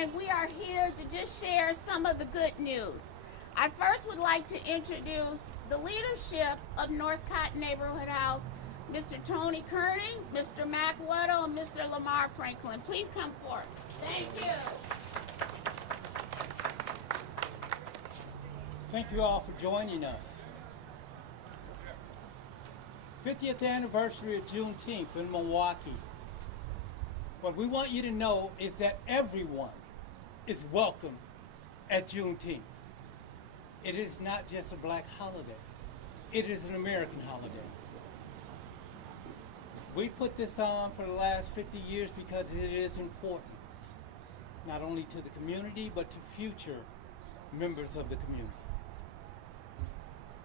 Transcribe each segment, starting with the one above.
and we are here to just share some of the good news. I first would like to introduce the leadership of North Cotton Neighborhood House, Mr. Tony Kearney, Mr. Mac Weddle, and Mr. Lamar Franklin. Please come forward. Thank you. Thank you all for joining us. 50th anniversary of Juneteenth in Milwaukee. What we want you to know is that everyone is welcome at Juneteenth. It is not just a black holiday. It is an American holiday. We put this on for the last 50 years because it is important, not only to the community, but to future members of the community.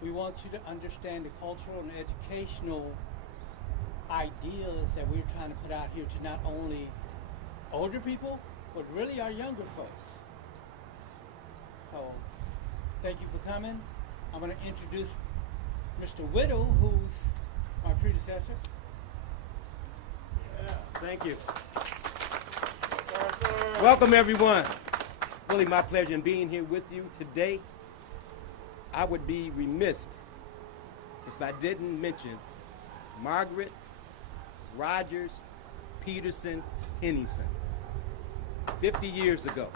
We want you to understand the cultural and educational ideas that we're trying to put out here to not only older people, but really our younger folks. So, thank you for coming. I'm going to introduce Mr. Whittle, who's my predecessor. Yeah, thank you. Welcome, everyone. Really my pleasure in being here with you today. I would be remiss if I didn't mention Margaret Rogers Peterson Henningsen. 50 years ago,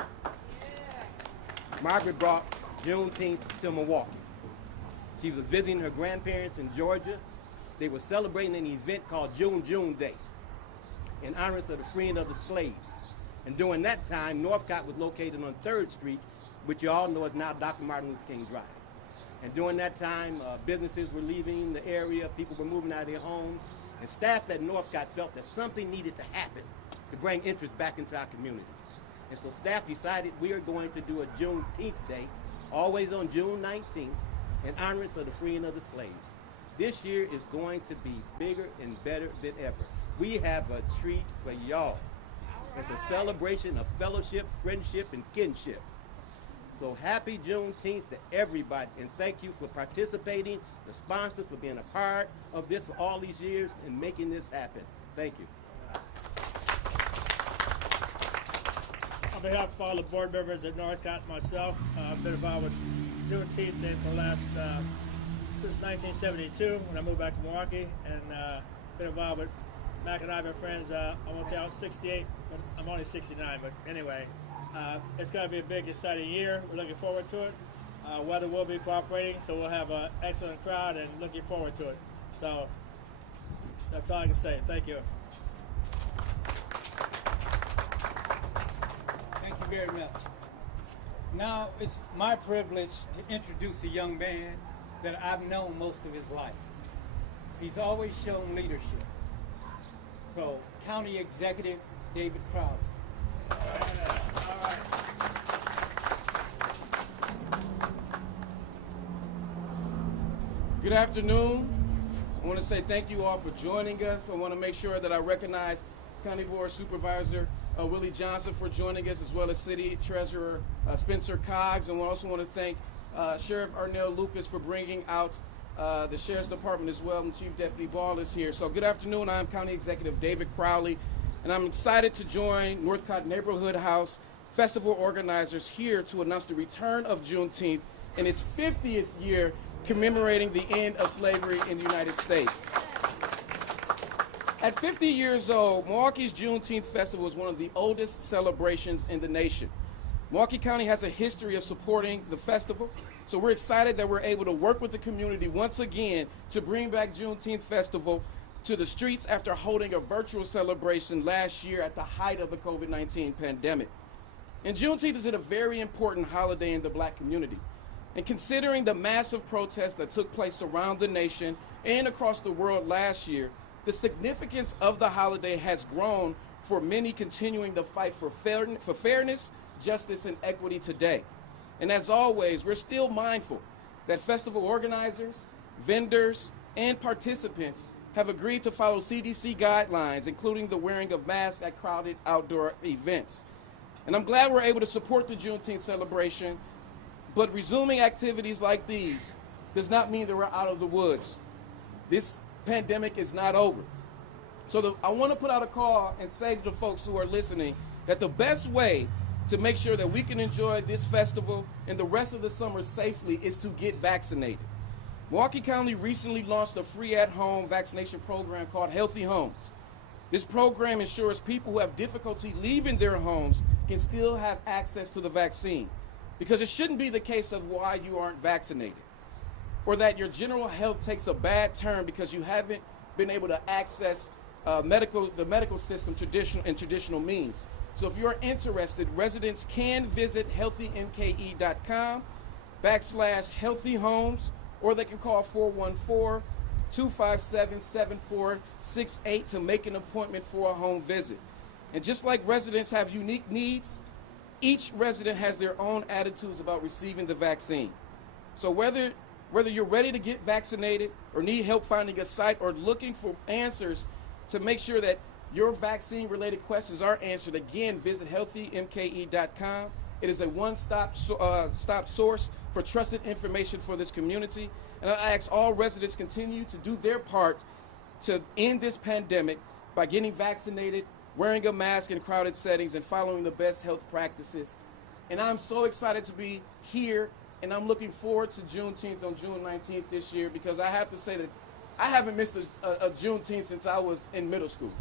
Margaret brought Juneteenth to Milwaukee. She was visiting her grandparents in Georgia. They were celebrating an event called June Day in honor of the freeing of the slaves. And during that time, Northcott was located on 3rd Street, which you all know is now Dr. Martin Luther King Drive. And during that time, businesses were leaving the area, people were moving out of their homes, and staff at Northcott felt that something needed to happen to bring interest back into our community. And so staff decided we are going to do a Juneteenth Day, always on June 19th, in honor of the freeing of the slaves. This year is going to be bigger and better than ever. We have a treat for y'all. It's a celebration of fellowship, friendship, and kinship. So happy Juneteenth to everybody, and thank you for participating, the sponsors for being a part of this for all these years and making this happen. Thank you. On behalf of all the board members at Northcott and myself, I've been involved with Juneteenth Day for the last, since 1972 when I moved back to Milwaukee, and been involved with Mac and I have been friends, I won't tell 68, but I'm only 69, but anyway. It's going to be a big, exciting year. We're looking forward to it. Weather will be cooperating, so we'll have an excellent crowd and looking forward to it. So that's all I can say. Thank you. Thank you very much. Now it's my privilege to introduce a young man that I've known most of his life. He's always shown leadership. So, County Executive David Crowley. Good afternoon. I want to say thank you all for joining us. I want to make sure that I recognize County Board Supervisor Willie Johnson for joining us, as well as City Treasurer Spencer Coggs. And we also want to thank Sheriff Arnell Lucas for bringing out the Sheriff's Department as well, and Chief Deputy Ball is here. So good afternoon. I'm County Executive David Crowley, and I'm excited to join Northcott Neighborhood House Festival organizers here to announce the return of Juneteenth in its 50th year, commemorating the end of slavery in the United States. At 50 years old, Milwaukee's Juneteenth Festival is one of the oldest celebrations in the nation. Milwaukee County has a history of supporting the festival, so we're excited that we're able to work with the community once again to bring back Juneteenth Festival to the streets after holding a virtual celebration last year at the height of the COVID-19 pandemic. And Juneteenth is a very important holiday in the black community. And considering the massive protests that took place around the nation and across the world last year, the significance of the holiday has grown for many continuing the fight for fairness, justice, and equity today. And as always, we're still mindful that festival organizers, vendors, and participants have agreed to follow CDC guidelines, including the wearing of masks at crowded outdoor events. And I'm glad we're able to support the Juneteenth celebration, but resuming activities like these does not mean that we're out of the woods. This pandemic is not over. So I want to put out a call and say to the folks who are listening that the best way to make sure that we can enjoy this festival and the rest of the summer safely is to get vaccinated. Milwaukee County recently launched a free at-home vaccination program called Healthy Homes. This program ensures people who have difficulty leaving their homes can still have access to the vaccine, because it shouldn't be the case of why you aren't vaccinated, or that your general health takes a bad turn because you haven't been able to access the medical system traditional means. So if you're interested, residents can visit healthymke.com/healthyhomes, or they can call 414-257-7468 to make an appointment for a home visit. And just like residents have unique needs, each resident has their own attitudes about receiving the vaccine. So whether you're ready to get vaccinated or need help finding a site or looking for answers to make sure that your vaccine-related questions are answered, again, visit healthymke.com. It is a one-stop stop source for trusted information for this community. And I ask all residents continue to do their part to end this pandemic by getting vaccinated, wearing a mask in crowded settings, and following the best health practices. And I'm so excited to be here, and I'm looking forward to Juneteenth on June 19th this year, because I have to say that I haven't missed a Juneteenth since I was in middle school.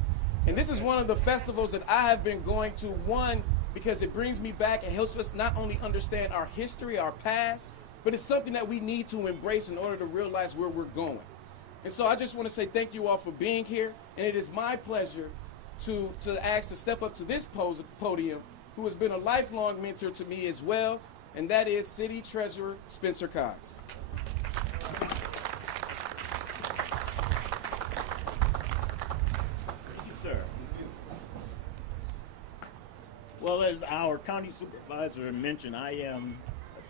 And this is one of the festivals that I have been going to, one, because it brings me back and helps us not only understand our history, our past, but it's something that we need to embrace in order to realize where we're going. And so I just want to say thank you all for being here, and it is my pleasure to ask to step up to this podium, who has been a lifelong mentor to me as well, and that is City Treasurer Spencer Cox. Sir. Well, as our county supervisor mentioned, I am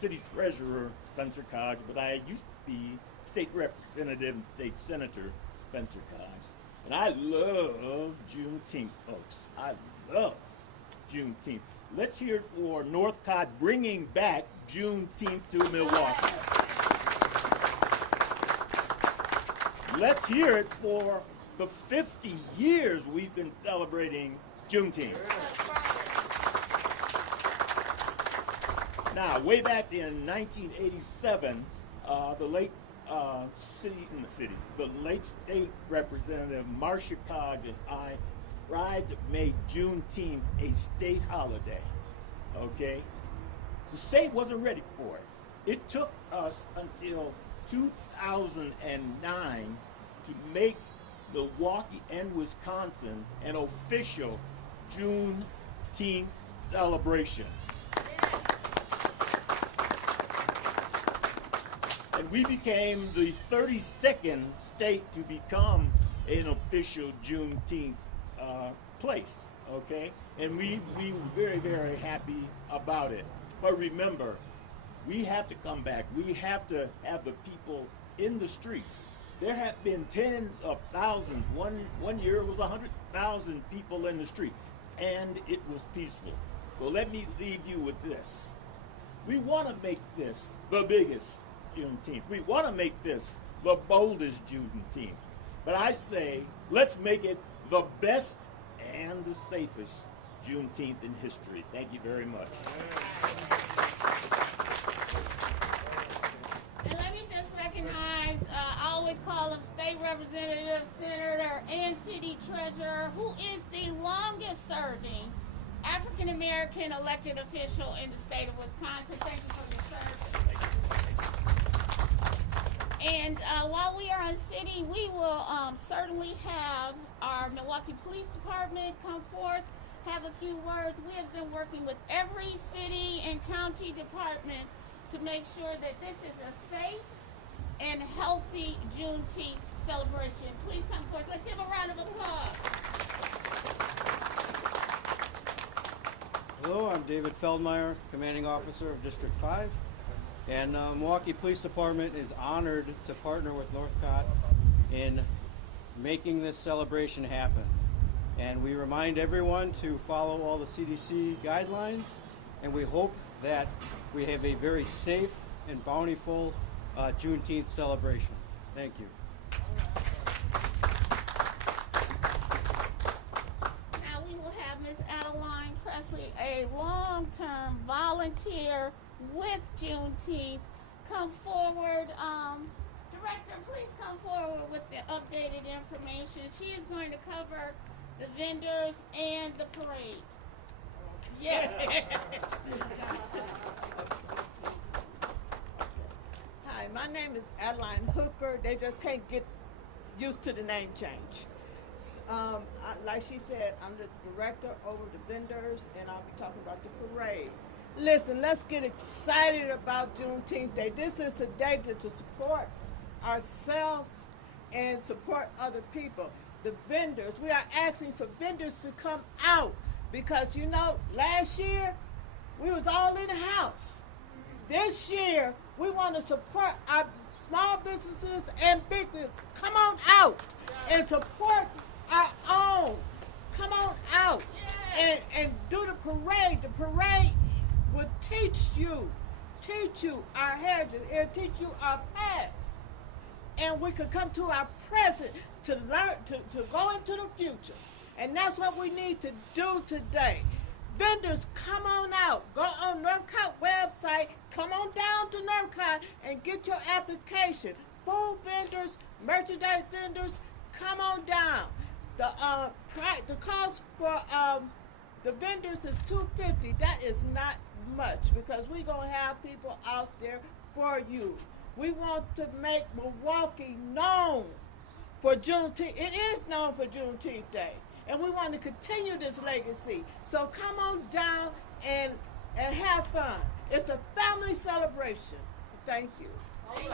City Treasurer Spencer Cox, but I used to be State Representative and State Senator Spencer Cox. And I love Juneteenth, folks. I love Juneteenth. Let's hear it for Northcott bringing back Juneteenth to Milwaukee. Let's hear it for the 50 years we've been celebrating Juneteenth. Now, way back in 1987, the late State Representative Marcia Cogg and I tried to make Juneteenth a state holiday, okay? The state wasn't ready for it. It took us until 2009 to make Milwaukee and Wisconsin an official Juneteenth celebration. And we became the 32nd state to become an official Juneteenth place, okay? And we were very, very happy about it. But remember, we have to come back. We have to have the people in the streets. There have been tens of thousands. One year it was 100,000 people in the street, and it was peaceful. So let me leave you with this. We want to make this the biggest Juneteenth. We want to make this the boldest Juneteenth. But I say, let's make it the best and the safest Juneteenth in history. Thank you very much. And let me just recognize, I always call him State Representative, Senator, and City Treasurer, who is the longest serving African American elected official in the state of Wisconsin. Thank you for your service. And while we are on city, we will certainly have our Milwaukee Police Department come forth, have a few words. We have been working with every city and county department to make sure that this is a safe and healthy Juneteenth celebration. Please come forth. Let's give a round of applause. Hello, I'm David Feldmeyer, Commanding Officer of District 5. And Milwaukee Police Department is honored to partner with Northcott in making this celebration happen. And we remind everyone to follow all the CDC guidelines, and we hope that we have a very safe and bountiful Juneteenth celebration. Thank you. Now we will have Ms. Adeline Presley, a long long-term volunteer with Juneteenth, come forward. Director, please come forward with the updated information. She is going to cover the vendors and the parade. Yes. Hi, my name is Adeline Hooker. They just can't get used to the name change. Like she said, I'm the director over the vendors, and I'll be talking about the parade. Listen, let's get excited about Juneteenth Day. This is a day to support ourselves and support other people. The vendors, we are asking for vendors to come out because, you know, last year we was all in the house. This year we want to support our small businesses and big businesses. Come on out and support our own. Come on out and do the parade. The parade will teach you our heritage. It'll teach you our past. And we could come to our present to learn, to go into the future. And that's what we need to do today. Vendors, come on out. Go on Northcott website. Come on down to Northcott and get your application. Food vendors, merchandise vendors, come on down. The cost for the vendors is $250. That is not much because we're going to have people out there for you. We want to make Milwaukee known for Juneteenth. It is known for Juneteenth Day. And we want to continue this legacy. So come on down and have fun. It's a family celebration. Thank you. All right.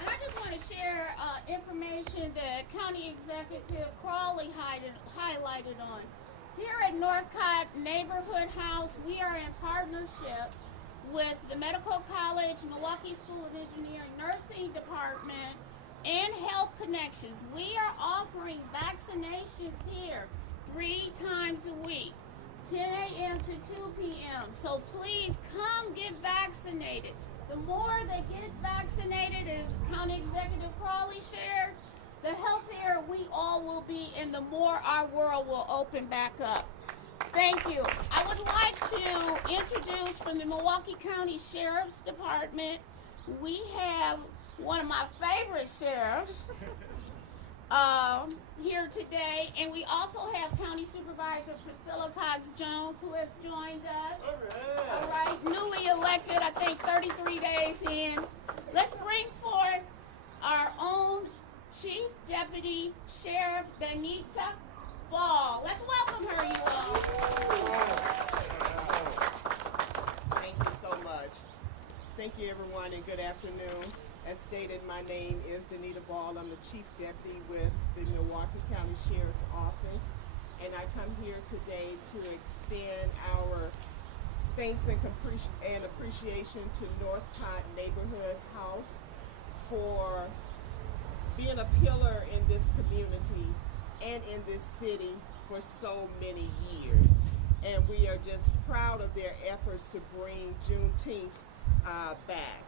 And I just want to share information that County Executive Crowley highlighted on. Here at Northcott Neighborhood House, we are in partnership with the Medical College, Milwaukee School of Engineering, Nursing Department, and Health Connections. We are offering vaccinations here 3 times a week, 10 a.m. to 2 p.m. So please come get vaccinated. The more that get vaccinated, as County Executive Crowley shared, the healthier we all will be and the more our world will open back up. Thank you. I would like to introduce from the Milwaukee County Sheriff's Department, we have one of my favorite sheriffs here today, and we also have County Supervisor Priscilla Cox-Jones, who has joined us. All right, newly elected, I think 33 days in. Let's bring forth our own Chief Deputy Sheriff Danita Ball. Let's welcome her, you all. Thank you so much. Thank you, everyone, and good afternoon. As stated, my name is Danita Ball. I'm the Chief Deputy with the Milwaukee County Sheriff's Office, and I come here today to extend our thanks and appreciation to Northcott Neighborhood House for being a pillar in this community and in this city for so many years. And we are just proud of their efforts to bring Juneteenth back.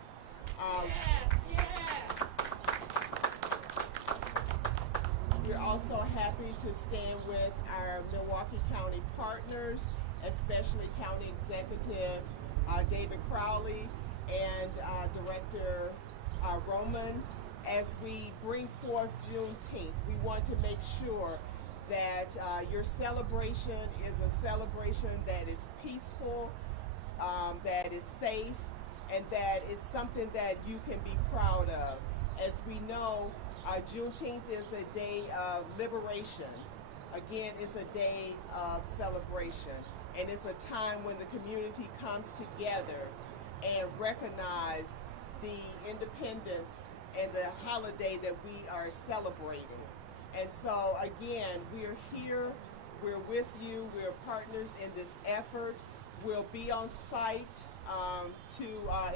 We're also happy to stand with our Milwaukee County partners, especially County Executive David Crowley and Director Roman. As we bring forth Juneteenth, we want to make sure that your celebration is a celebration that is peaceful, that is safe, and that is something that you can be proud of. As we know, Juneteenth is a day of liberation. Again, it's a day of celebration. And it's a time when the community comes together and recognize the independence and the holiday that we are celebrating. And so again, we're here, we're with you, we're partners in this effort. We'll be on site to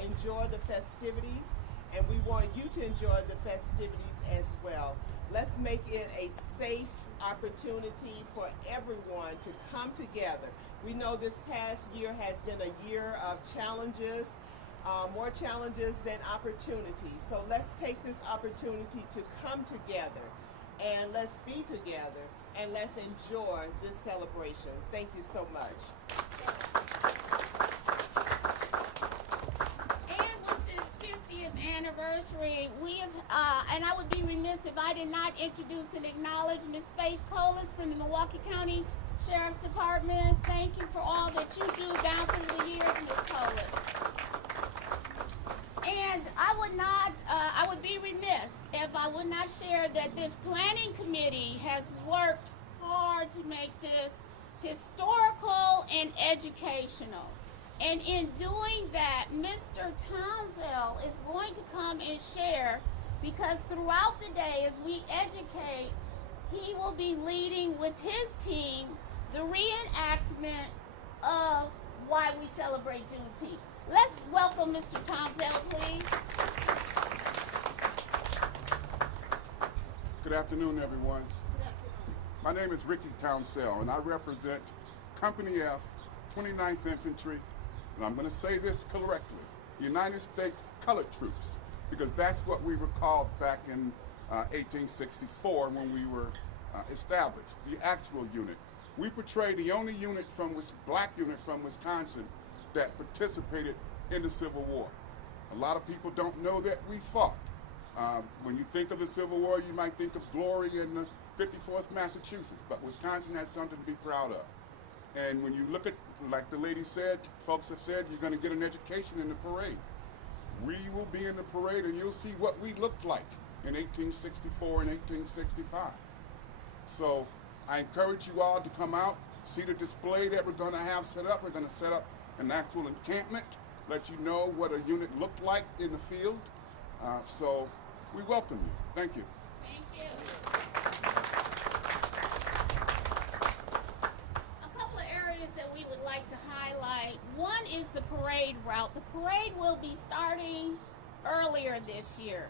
enjoy the festivities, and we want you to enjoy the festivities as well. Let's make it a safe opportunity for everyone to come together. We know this past year has been a year of challenges, more challenges than opportunities. So let's take this opportunity to come together and let's be together and let's enjoy this celebration. Thank you so much. And with this 50th anniversary, we have, and I would be remiss if I did not introduce and acknowledge Ms. Faith Colas from the Milwaukee County Sheriff's Department. Thank you for all that you do down through the years, Ms. Colas. And I would be remiss if I would not share that this planning committee has worked hard to make this historical and educational. And in doing that, Mr. Townsell is going to come and share, because throughout the day as we educate, he will be leading with his team the reenactment of why we celebrate Juneteenth. Let's welcome Mr. Townsell, please. Good afternoon, everyone. My name is Ricky Townsell, and I represent Company F, 29th Infantry, and I'm going to say this correctly, United States Colored Troops, because that's what we were called back in 1864 when we were established, the actual unit. We portray the only unit black unit from Wisconsin that participated in the Civil War. A lot of people don't know that we fought. When you think of the Civil War, you might think of glory in the 54th Massachusetts, but Wisconsin has something to be proud of. And when you look at, like the lady said, folks have said, you're going to get an education in the parade. We will be in the parade and you'll see what we looked like in 1864 and 1865. So I encourage you all to come out, see the display that we're going to have set up. We're going to set up an actual encampment, let you know what a unit looked like in the field. So we welcome you. Thank you. Thank you. A couple of areas that we would like to highlight. One is the parade route. The parade will be starting earlier this year.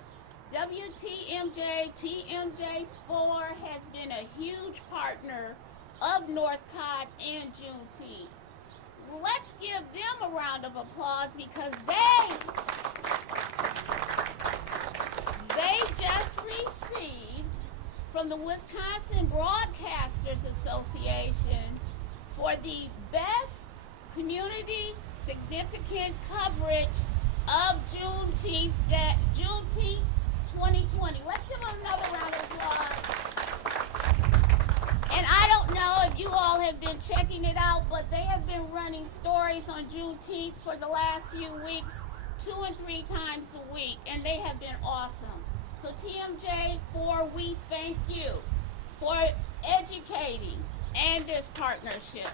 WTMJ, TMJ4 has been a huge partner of Northcott and Juneteenth. Let's give them a round of applause because they just received from the Wisconsin Broadcasters Association for the best community significant coverage of Juneteenth 2020. Let's give them another round of applause. And I don't know if you all have been checking it out, but they have been running stories on Juneteenth for the last few weeks, 2 and 3 times a week, and they have been awesome. So TMJ4, we thank you for educating and this partnership.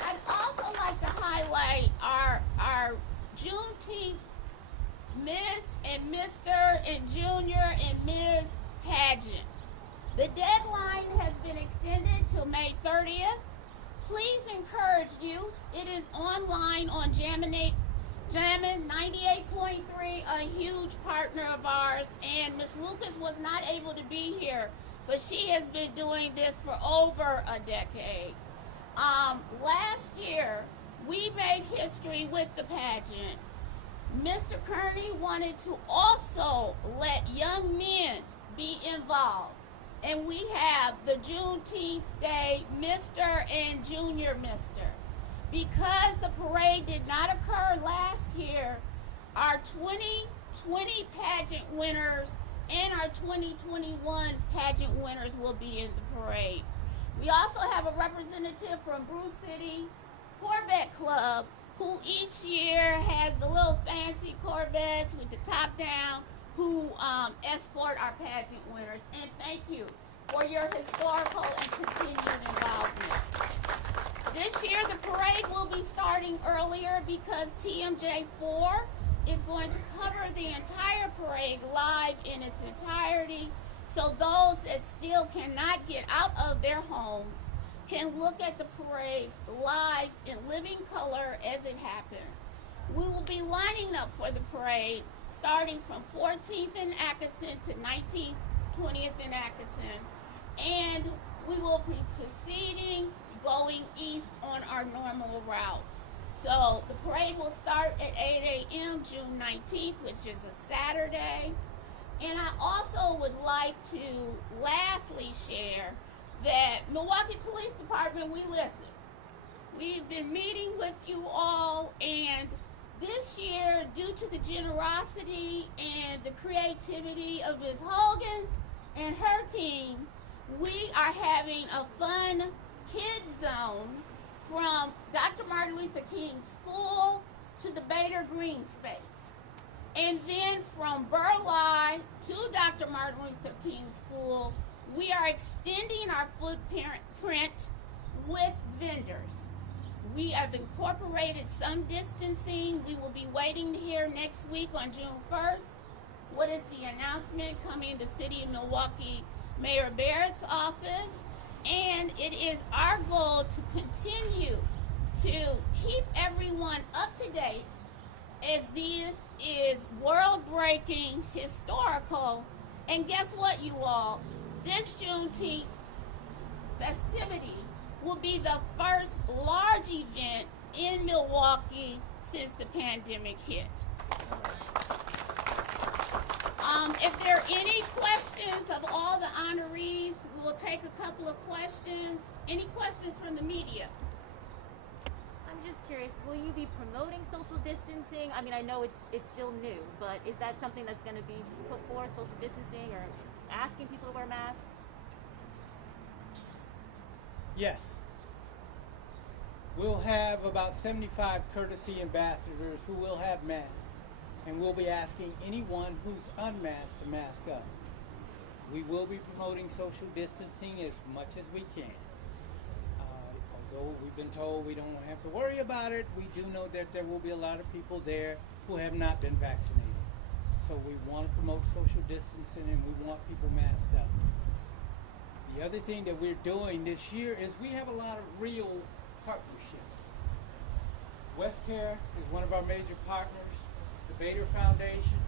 I'd also like to highlight our Juneteenth Miss and Mr. and Junior and Ms. pageant. The deadline has been extended till May 30th. Please encourage you. It is online on Jammin' 98.3, a huge partner of ours. And Ms. Lucas was not able to be here, but she has been doing this for over a decade. Last year, we made history with the pageant. Mr. Kearney wanted to also let young men be involved. And we have the Juneteenth Day Mr. and Junior Mr. Because the parade did not occur last year, our 2020 pageant winners and our 2021 pageant winners will be in the parade. We also have a representative from Bruce City Corvette Club, who each year has the little fancy Corvettes with the top down, who escort our pageant winners. And thank you for your historical and continued involvement. This year the parade will be starting earlier because TMJ4 is going to cover the entire parade live in its entirety, so those that still cannot get out of their homes can look at the parade live in living color as it happens. We will be lining up for the parade starting from 14th and Atkinson to 19th, 20th and Atkinson, and we will be proceeding going east on our normal route. So the parade will start at 8 a.m. June 19th, which is a Saturday, And I also would like to lastly share that Milwaukee Police Department, we listen. We've been meeting with you all, and this year, due to the generosity and the creativity of Ms. Hogan and her team, we are having a fun kids zone from Dr. Martin Luther King School to the Bader Green Space. And then from Burleigh to Dr. Martin Luther King School, we are extending our footprint with vendors. We have incorporated some distancing. We will be waiting to hear next week on June 1st what is the announcement coming to City of Milwaukee Mayor Barrett's office. And it is our goal to continue to keep everyone up to date, as this is world-breaking, historical, and guess what, you all? This Juneteenth festivity will be the first large event in Milwaukee since the pandemic hit. If there are any questions of all the honorees, we'll take a couple of questions. Any questions from the media? I'm just curious, will you be promoting social distancing? I mean, I know it's still new, but is that something that's going to be put forth, social distancing, or asking people to wear masks? Yes. We'll have about 75 courtesy ambassadors who will have masks, and we'll be asking anyone who's unmasked to mask up. We will be promoting social distancing as much as we can. Although we've been told we don't have to worry about it, we do know that there will be a lot of people there who have not been vaccinated. So we want to promote social distancing, and we want people masked up. The other thing that we're doing this year is we have a lot of real partnerships. WestCare is one of our major partners, the Bader Foundation.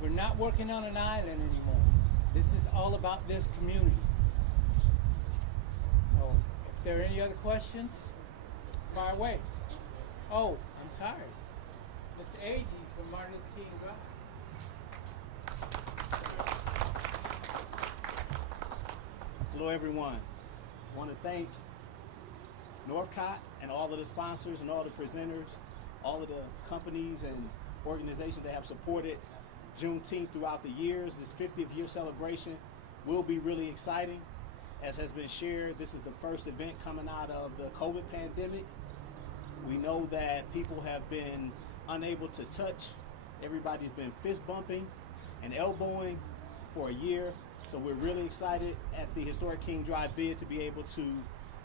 We're not working on an island anymore. This is all about this community. So if there are any other questions, fire away. Oh, I'm sorry. Mr. Agee from Martin Luther King Drive. Hello, everyone. I want to thank Northcott and all of the sponsors and all the presenters, all of the companies and organizations that have supported Juneteenth throughout the years. This 50th year celebration will be really exciting. As has been shared, this is the first event coming out of the COVID pandemic. We know that people have been unable to touch. Everybody's been fist bumping and elbowing for a year. So we're really excited at the Historic King Drive bid to be able to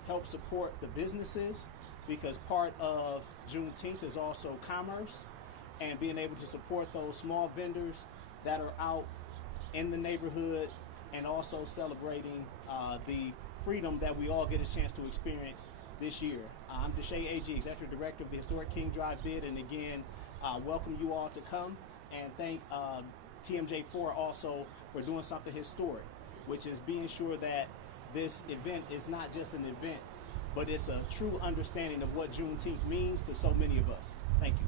help support the businesses, because part of Juneteenth is also commerce and being able to support those small vendors that are out in the neighborhood and also celebrating the freedom that we all get a chance to experience this year. I'm Deshae Agee, Executive Director of the Historic King Drive bid, and again, welcome you all to come, and thank TMJ4 also for doing something historic, which is being sure that this event is not just an event, but it's a true understanding of what Juneteenth means to so many of us. Thank you.